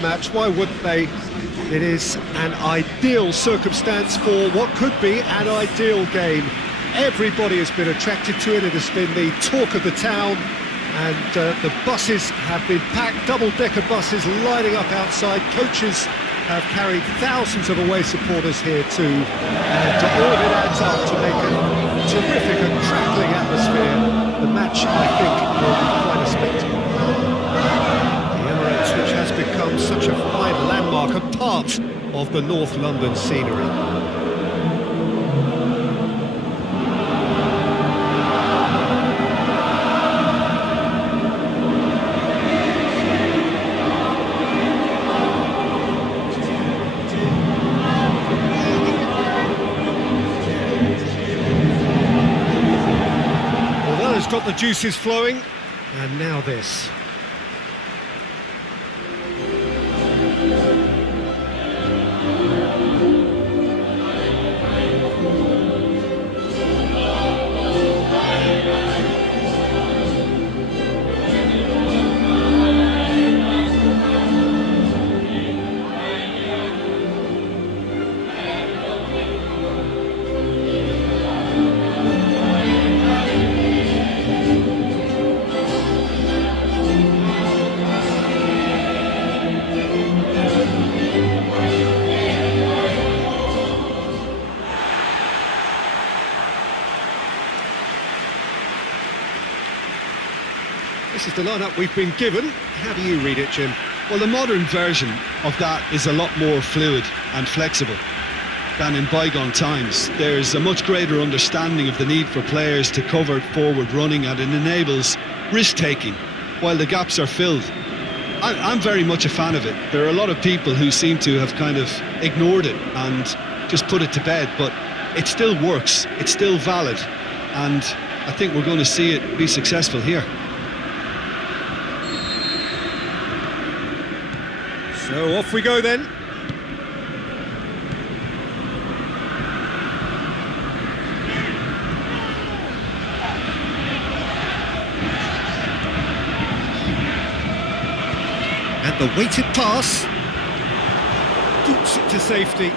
match. Why wouldn't they? It is an ideal circumstance for what could be an ideal game. Everybody has been attracted to it. It has been the talk of the town, and the buses have been packed, double-decker buses lining up outside. Coaches have carried thousands of away supporters here too, and all of it adds up to make a terrific and crackling atmosphere. The match, I think, will be quite a spectacle. The Emirates, which has become such a fine landmark, a part of the North London scenery. Got the juices flowing, and now this. This is the lineup we've been given. How do you read it, Jim? Well, the modern version of that is a lot more fluid and flexible than in bygone times. There's a much greater understanding of the need for players to cover forward running, and it enables risk-taking while the gaps are filled. I'm very much a fan of it. There are a lot of people who seem to have kind of ignored it and just put it to bed, but it still works, it's still valid, and I think we're going to see it be successful here. So off we go then. And the weighted pass boots it to safety.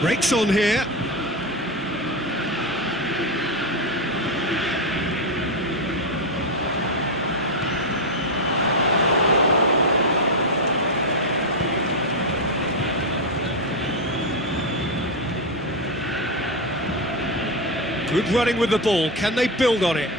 Breaks on here. Good running with the ball. Can they build on it?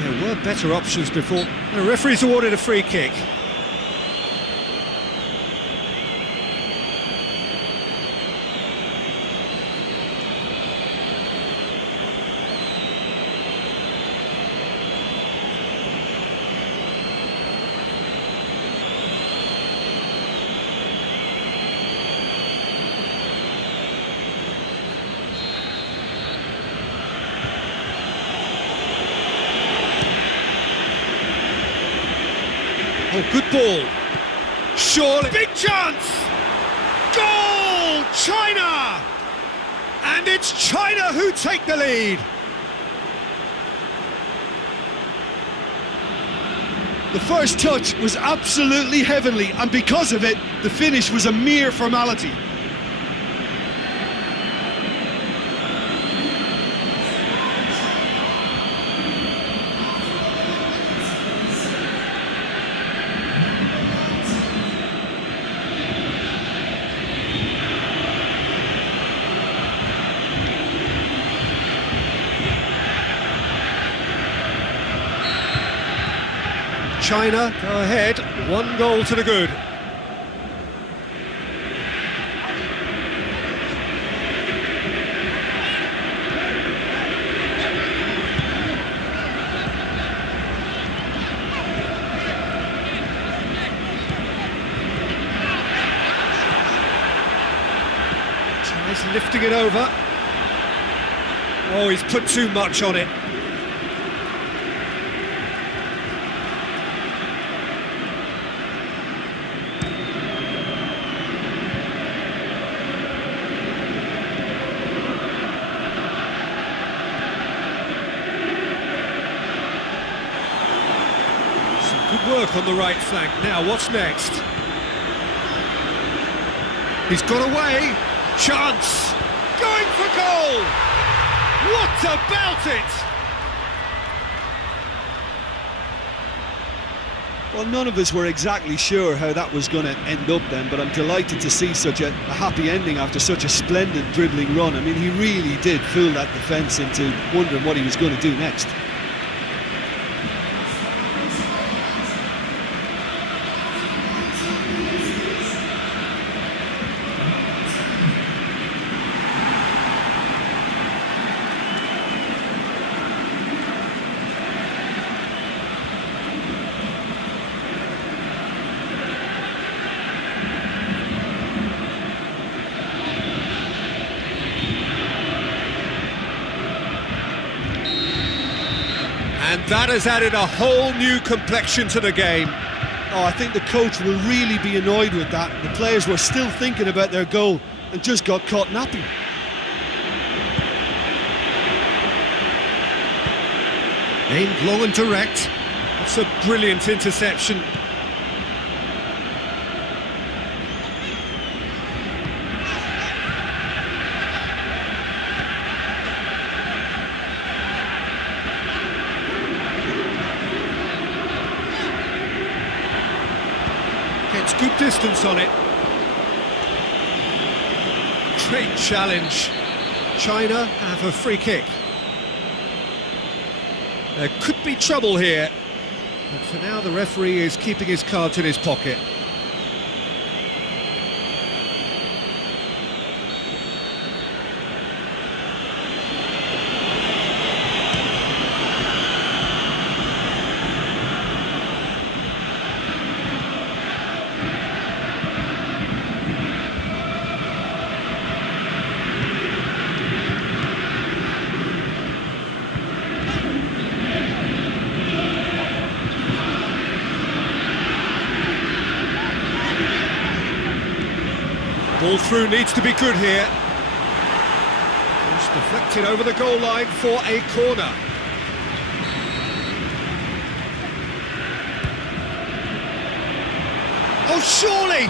There were better options before. The referee's awarded a free kick. Oh, good ball. Surely. Big chance! Goal! China! And it's China who take the lead. The first touch was absolutely heavenly, and because of it, the finish was a mere formality. China go ahead, 1 goal to the good. Tries lifting it over. Oh, he's put too much on it. work on the right flank. Now, what's next? He's got away. Chance! Going for goal! What about it? Well, none of us were exactly sure how that was going to end up then, but I'm delighted to see such a happy ending after such a splendid dribbling run. I mean, he really did fool that defence into wondering what he was going to do next. And that has added a whole new complexion to the game. Oh, I think the coach will really be annoyed with that. The players were still thinking about their goal and just got caught napping. Aimed long and direct. That's a brilliant interception. Gets good distance on it. Great challenge. China have a free kick. There could be trouble here, but for now the referee is keeping his cards in his pocket. Ball through needs to be good here. It's deflected over the goal line for a corner. Oh, surely!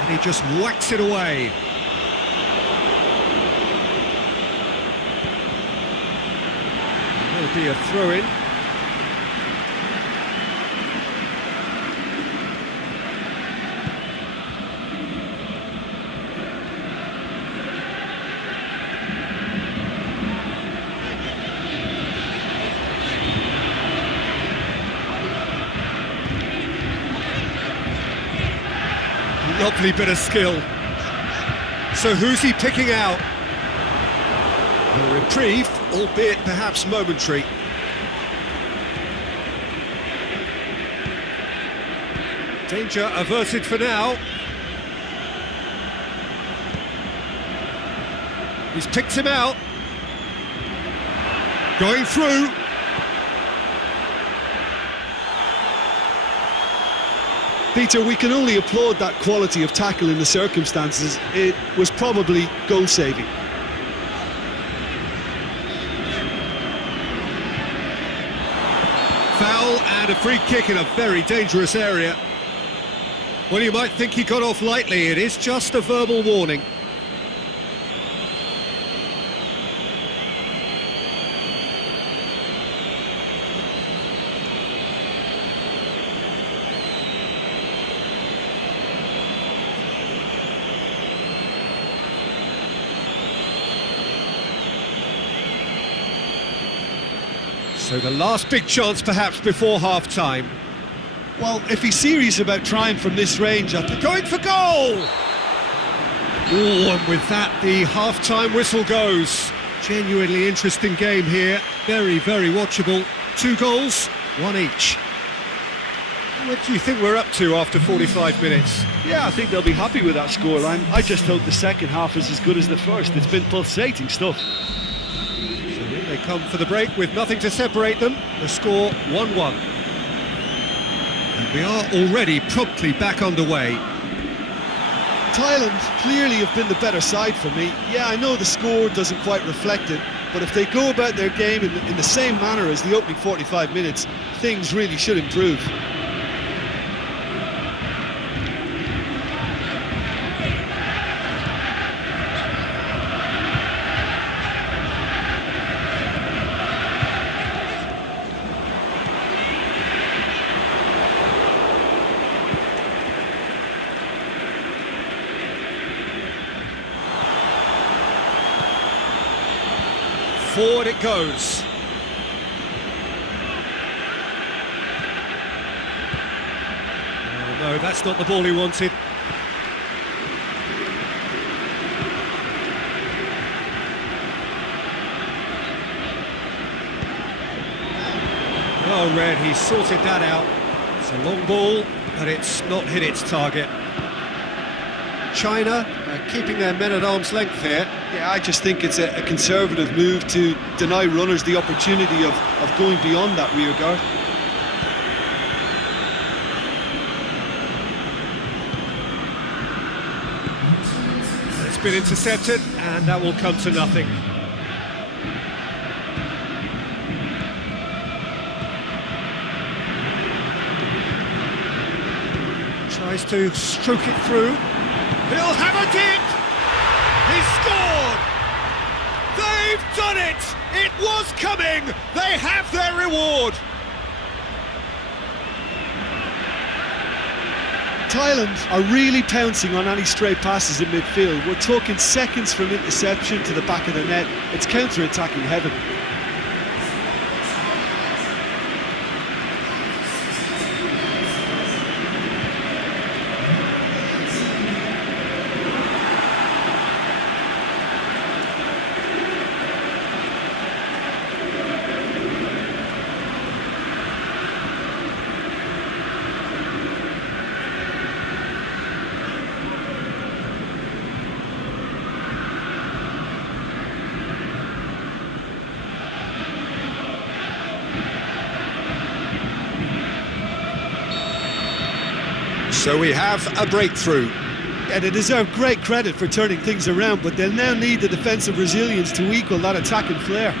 And he just whacks it away. There'll be a throw-in. Lovely bit of skill. So who's he picking out? A reprieve, albeit perhaps momentary. Danger averted for now. He's picked him out. Going through. Peter, we can only applaud that quality of tackle in the circumstances. It was probably goal-saving. Foul and a free kick in a very dangerous area. Well, you might think he got off lightly. It is just a verbal warning. So the last big chance perhaps before half-time. Well, if he's serious about trying from this range, I think... Going for goal! Oh, and with that, the half-time whistle goes. Genuinely interesting game here. Very, very watchable. 2 goals, 1 each. What do you think we're up to after 45 minutes? Yeah, I think they'll be happy with that scoreline. I just hope the second half is as good as the first. It's been pulsating stuff. They come for the break with nothing to separate them. The score 1-1. And we are already promptly back underway. Thailand clearly have been the better side for me. Yeah, I know the score doesn't quite reflect it, but if they go about their game in the same manner as the opening 45 minutes, things really should improve. Forward it goes. Oh no, that's not the ball he wanted. Oh, Red, he's sorted that out. It's a long ball, but it's not hit its target. China keeping their men at arm's length here. Yeah, I just think it's a conservative move to deny runners the opportunity of going beyond that rear guard. It's been intercepted, and that will come to nothing. Tries to stroke it through. He'll have a kick! He's scored! They've done it! It was coming! They have their reward! Thailand are really pouncing on any stray passes in midfield. We're talking seconds from interception to the back of the net. It's counter-attacking heaven. So we have a breakthrough. And they deserve great credit for turning things around, but they'll now need the defensive resilience to equal that attacking flair.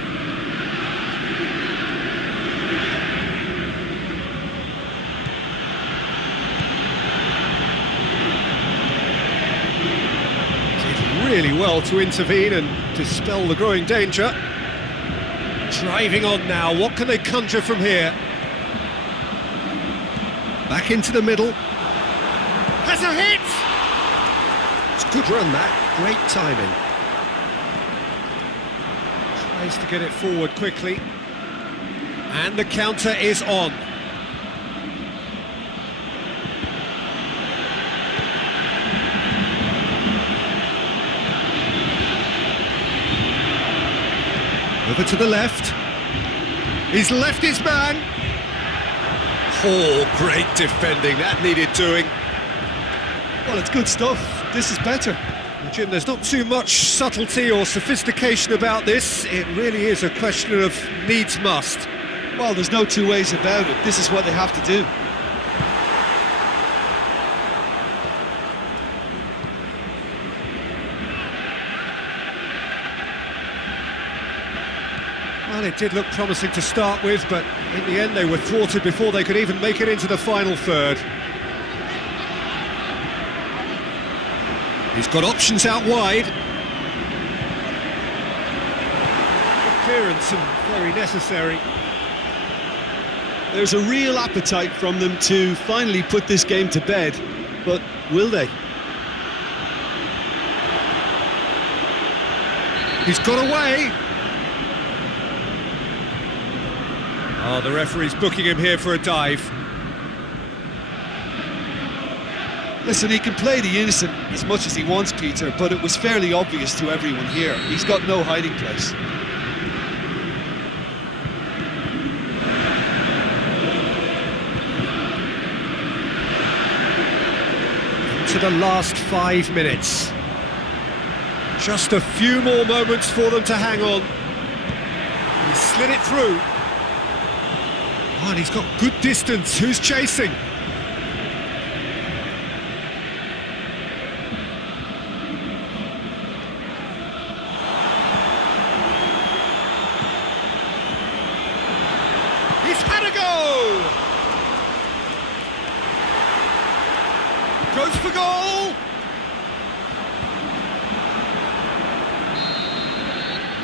Did really well to intervene and dispel the growing danger. Driving on now, what can they conjure from here? Back into the middle. Has a hit! It's a good run that, great timing. Tries to get it forward quickly. And the counter is on. Over to the left. He's left his man. Oh, great defending, that needed doing. Well, it's good stuff. This is better. Jim, there's not too much subtlety or sophistication about this. It really is a question of needs must. Well, there's no two ways about it. This is what they have to do. Well, it did look promising to start with, but in the end they were thwarted before they could even make it into the final third. He's got options out wide. Good clearance and very necessary. There's a real appetite from them to finally put this game to bed, but will they? He's got away. Oh, the referee's booking him here for a dive. Listen, he can play the innocent as much as he wants, Peter, but it was fairly obvious to everyone here. He's got no hiding place. To the last 5 minutes. Just a few more moments for them to hang on. He slid it through. Oh, and he's got good distance. Who's chasing?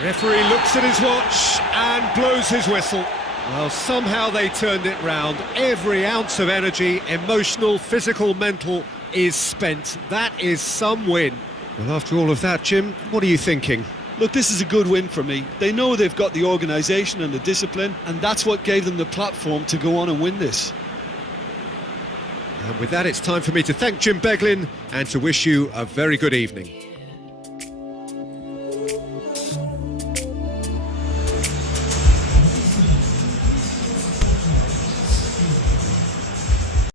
Referee looks at his watch and blows his whistle. Well, somehow they turned it round. Every ounce of energy, emotional, physical, mental, is spent. That is some win. Well, after all of that, Jim, what are you thinking? Look, this is a good win for me. They know they've got the organisation and the discipline, and that's what gave them the platform to go on and win this. And with that, it's time for me to thank Jim Beglin and to wish you a very good evening.